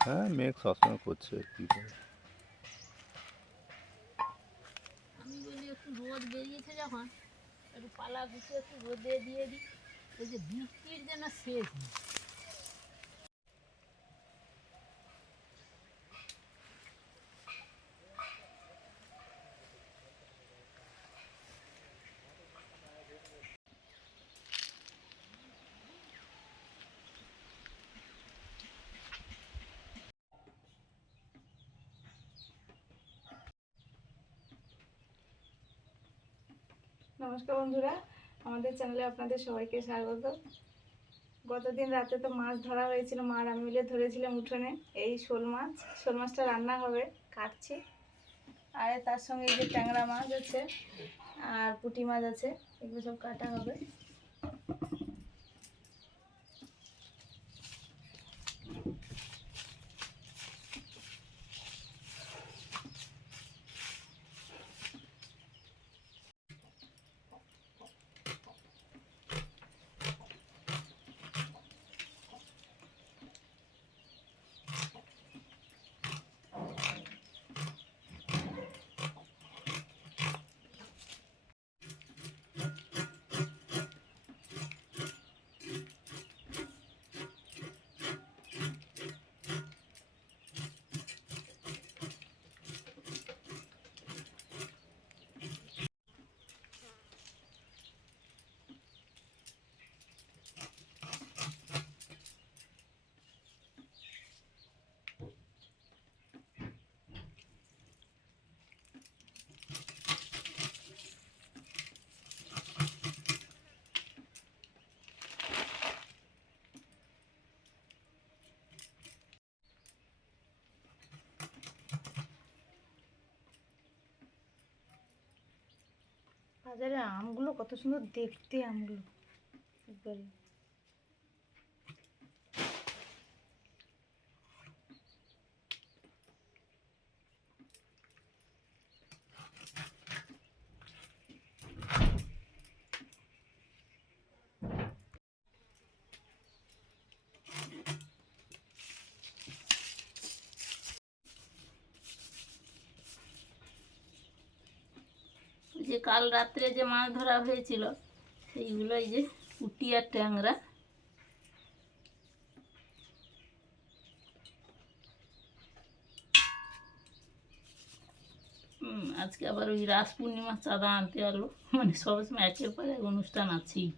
হ্যাঁ মেঘ সবসময় করছে কি। করে আমি বলি একটু রোদ বেরিয়েছে যখন একটু পালা গুছিয়ে একটু রোদে দিয়ে দিই। ওই যে বৃষ্টির যেন শেষ নেই। নমস্কার বন্ধুরা, আমাদের চ্যানেলে আপনাদের সবাইকে স্বাগত। গতদিন রাতে তো মাছ ধরা হয়েছিল, মা আর আমি মিলে ধরেছিলাম উঠোনে। এই শোল মাছ, শোল মাছটা রান্না হবে, কাটছি। আর তার সঙ্গে এই যে ট্যাংরা মাছ আছে আর পুঁটি মাছ আছে, এগুলো সব কাটা হবে। বাজারে আমগুলো কত সুন্দর দেখতে আমগুলো। একবারে। যে কাল রাত্রে যে মাছ ধরা হয়েছিল সেইগুলো এই যে পুটি আর ট্যাংরা। আজকে আবার ওই রাস পূর্ণিমার চাঁদা আনতে পারল। মানে সবসময় একের পর এক অনুষ্ঠান আছেই।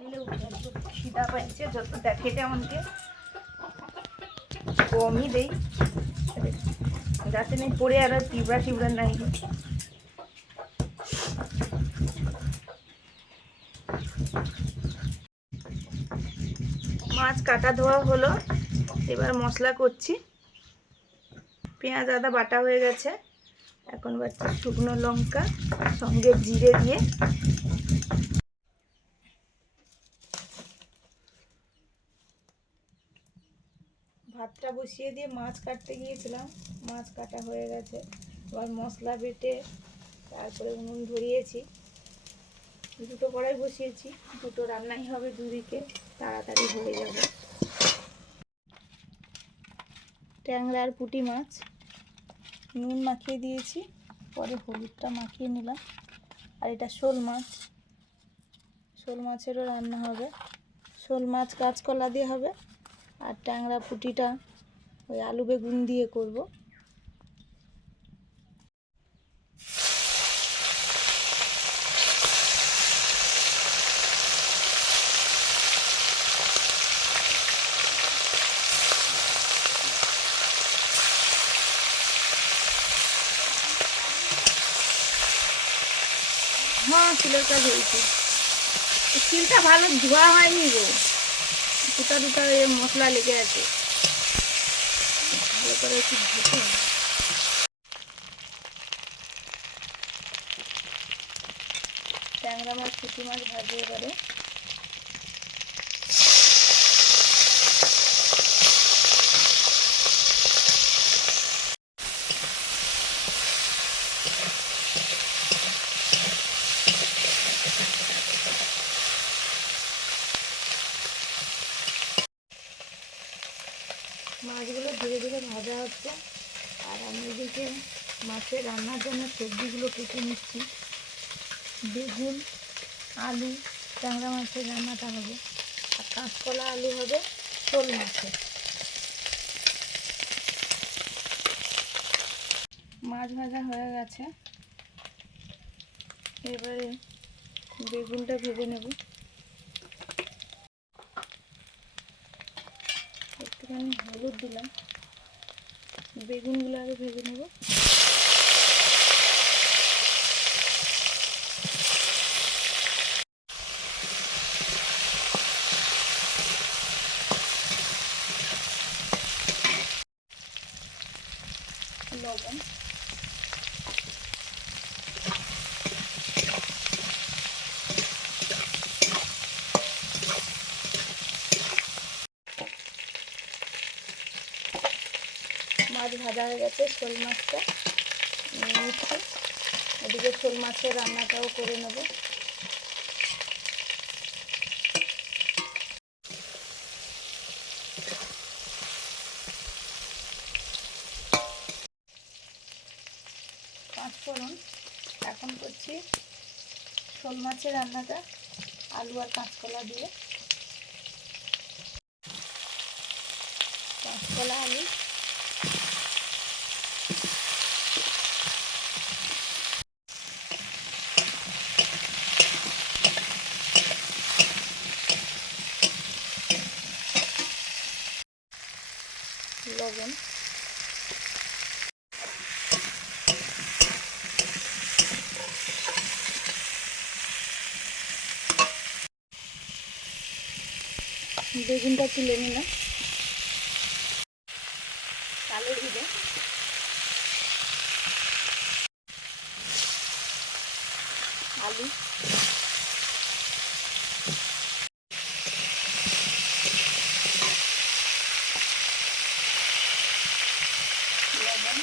নিলে খিদা পাইছে, যত দেখে তেমনকে কমই দেই। যাতে নেই পড়ে আর পিঁপড়া টিবড়া নাই। মাছ কাটা ধোয়া হলো, এবার মশলা করছি। পেঁয়াজ, আদা, বাটা হয়ে গেছে। এখন বাচ্চা শুকনো লঙ্কা, সঙ্গে জিরে দিয়ে ভাতটা বসিয়ে দিয়ে মাছ কাটতে গিয়েছিলাম। মাছ কাটা হয়ে গেছে। এবার মশলা বেটে তারপরে উনুন ধরিয়েছি। দুটো কড়াই বসিয়েছি। দুটো রান্নাই হবে দুদিকে। তাড়াতাড়ি হয়ে যাবে। ট্যাংরা আর পুঁটি মাছ। নুন মাখিয়ে দিয়েছি। পরে হলুদটা মাখিয়ে নিলাম। আর এটা শোল মাছ। শোল মাছেরও রান্না হবে। শোল মাছ কাঁচকলা দিয়ে হবে। আর ট্যাংরা পুঁটিটা ওই আলু বেগুন দিয়ে করব। হ্যাঁ চুলের কাজ হয়েছে। চুলটা ভালো ধোয়া হয়নি গো। দুটা দুটা মশলা লেগে আছে। করে একটু। ট্যাংরা মাছ পুঁটি মাছ ভাজে এবারে মাছগুলো ধীরে ধীরে ভাজা হচ্ছে। আর আমি এদিকে মাছের রান্নার জন্য সবজিগুলো কেটে নিচ্ছি। বেগুন, আলু, ট্যাংরা মাছের রান্নাটা হবে। আর কাঁচকলা, আলু হবে শোল মাছের। মাছ ভাজা হয়ে গেছে। এবারে বেগুনটা ভেজে নেব। একটুখানি হলুদ দিলাম। বেগুনগুলো আগে ভেজে নেব। লবণ। মাছ ভাজা হয়ে গেছে, শোল মাছটা। নিয়ে নিচ্ছি ওদিকে শোল মাছের রান্নাটাও করে নেব। পাঁচফোড়ন এখন করছি শোল মাছের রান্নাটা, আলু আর কাঁচকলা দিয়ে। কাঁচকলা আলু লবণ। বেগুনটা তুলে নিলাম কালো জিরে আলু লবণ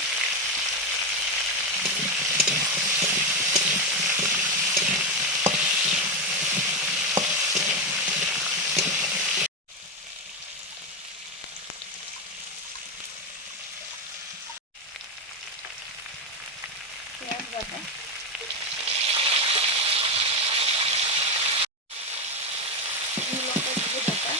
পেঁয়াজ বাটা দুই লঙ্কা দিয়ে বাটা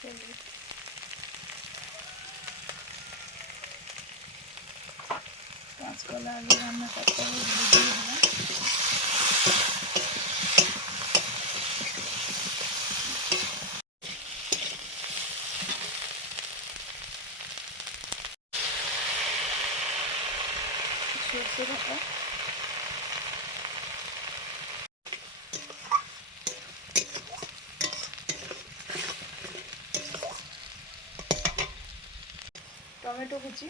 হলুদ। কাঁচকলা আলু রান্না করতে হবে দিয়ে দিলাম সর্ষে বাটা টমেটো কুচি।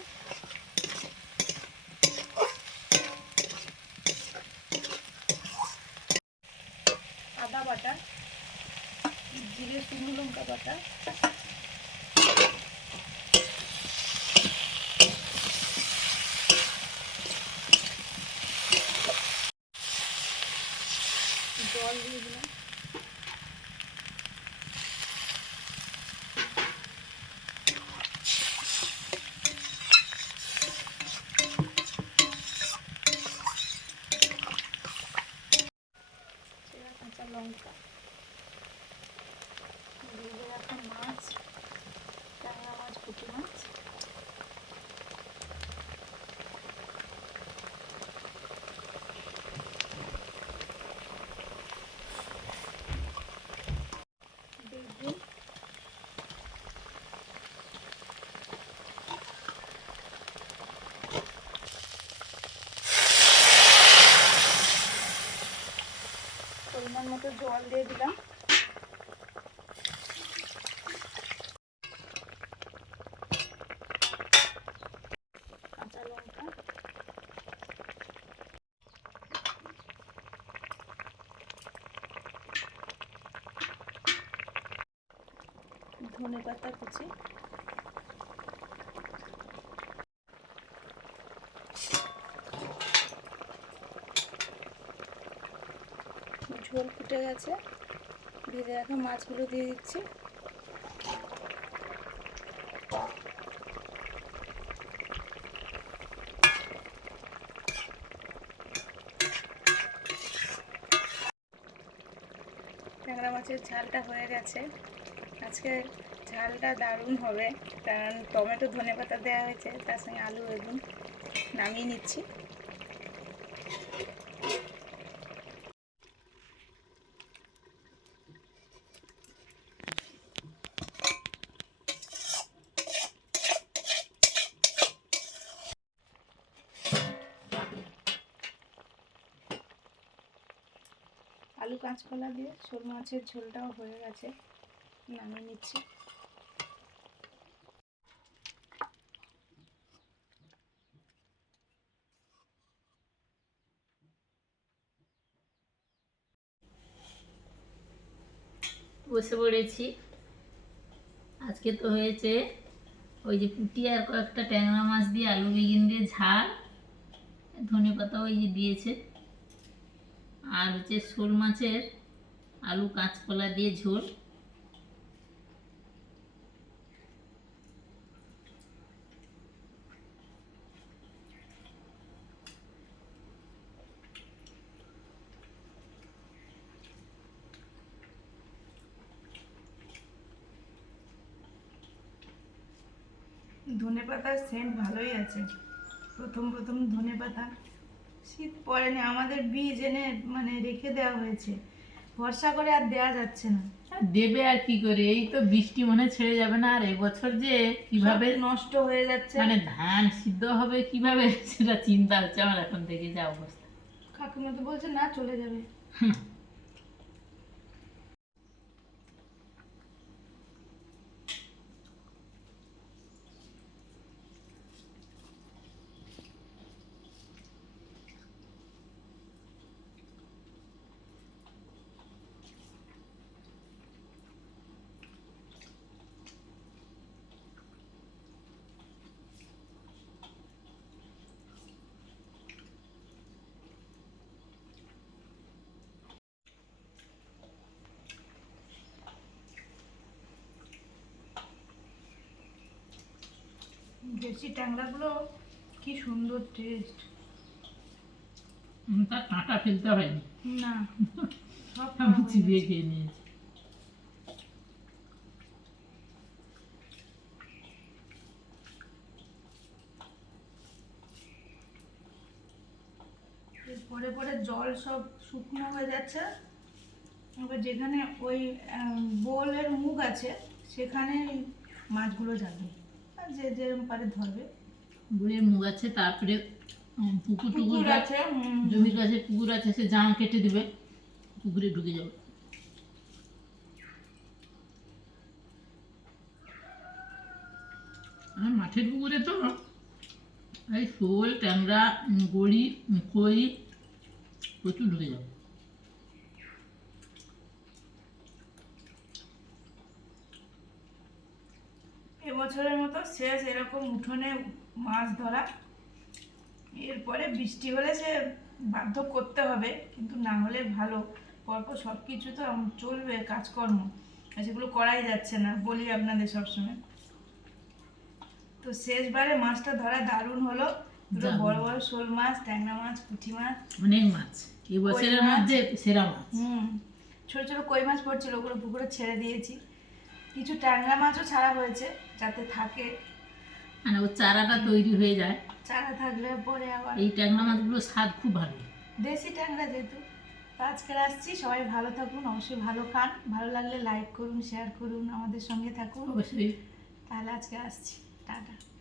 আদা বাটা জিরে শুকনো লঙ্কা বাটা জল দিয়ে দিলাম চেরা কাঁচা লঙ্কা ভেজে রাখা মাছ ট্যাংরা মাছ পুঁটি মাছ বেগুন পরিমাণ মতো জল দিয়ে দিলাম। ধনে পাতা কুচি ঝোল ফুটে গেছে। ভেজে রাখা মাছগুলো দিয়ে দিচ্ছি। ট্যাংরা মাছের ঝালটা হয়ে গেছে। আজকে ঝালটা দারুণ হবে, কারণ টমেটো ধনে পাতা দেওয়া হয়েছে, তার সঙ্গে আলু, বেগুন নামিয়ে নিচ্ছি আলু কাঁচকলা দিয়ে শোল মাছের ঝোলটাও হয়ে গেছে, নামিয়ে নিচ্ছি। বসে পড়েছি। আজকে তো হয়েছে ওই যে পুঁটি আর কয়েকটা ট্যাংরা মাছ দিয়ে আলু বেগুন দিয়ে ঝাল, ধনে পাতা ওই যে দিয়েছে। আর হচ্ছে শোল মাছের আলু কাঁচকলা দিয়ে ঝোল। ধনে পাতার সেন্ট ভালোই আছে। প্রথম প্রথম ধনে পাতা শীত পড়েনি আমাদের বীজ এনে মানে রেখে দেওয়া হয়েছে। ভরসা করে আর দেওয়া যাচ্ছে না। দেবে আর কি করে? এই তো বৃষ্টি মনে ছেড়ে যাবে না আর এবছর যে কীভাবে নষ্ট হয়ে যাচ্ছে। মানে ধান সিদ্ধ হবে কীভাবে সেটা চিন্তা হচ্ছে আমার এখন থেকে যা অবস্থা। কাকিমা তো বলছে না চলে যাবে। দেশি ট্যাংরাগুলো কি সুন্দর টেস্ট তার কাঁটা ফেলতে হয়নি। না সব আমি চিবিয়ে খেয়ে নিয়েছি। পরে পরে জল সব শুকনো হয়ে যাচ্ছে। এবার যেখানে ওই বোলের মুখ আছে সেখানে মাছগুলো যাবে। যে যেরকম পারে ধরবে। বুড়ির মুখ আছে তারপরে পুকুর টুকুর আছে জমির কাছে পুকুর আছে সে জাম কেটে দিবে পুকুরে ঢুকে যাবে। আর মাঠের পুকুরে তো এই শোল ট্যাংরা গড়ি কই প্রচুর ঢুকে যাবে। এবছরের মতো শেষ এরকম উঠোনে মাছ ধরা। এরপরে বৃষ্টি হলে সে বাধ্য করতে হবে কিন্তু না হলে ভালো। পরপর সব কিছু তো চলবে কাজকর্ম। সেগুলো করাই যাচ্ছে না বলি আপনাদের সবসময়। তো শেষবারে মাছটা ধরা দারুণ হলো। দুটো। বড় বড় শোল মাছ ট্যাংরা মাছ পুঁটি মাছ। অনেক মাছ। এই বছরের। মধ্যে সেরা মাছ। হুম। ছোট ছোট কই মাছ পড়ছিল ওগুলো পুকুরে ছেড়ে দিয়েছি। কিছু ট্যাংরা মাছও ছাড়া হয়েছে। যাতে থাকে। মানে ওর চারাটা তৈরি হয়ে যায়। চারা থাকলে পরে আবার এই ট্যাংরা মাছগুলো স্বাদ খুব ভালো। দেশি ট্যাংরা যেহেতু। তো আজকে আসছি সবাই ভালো থাকুন অবশ্যই ভালো খান। ভালো লাগলে লাইক করুন শেয়ার করুন আমাদের সঙ্গে থাকুন। অবশ্যই। তাহলে আজকে আসছি টাটা।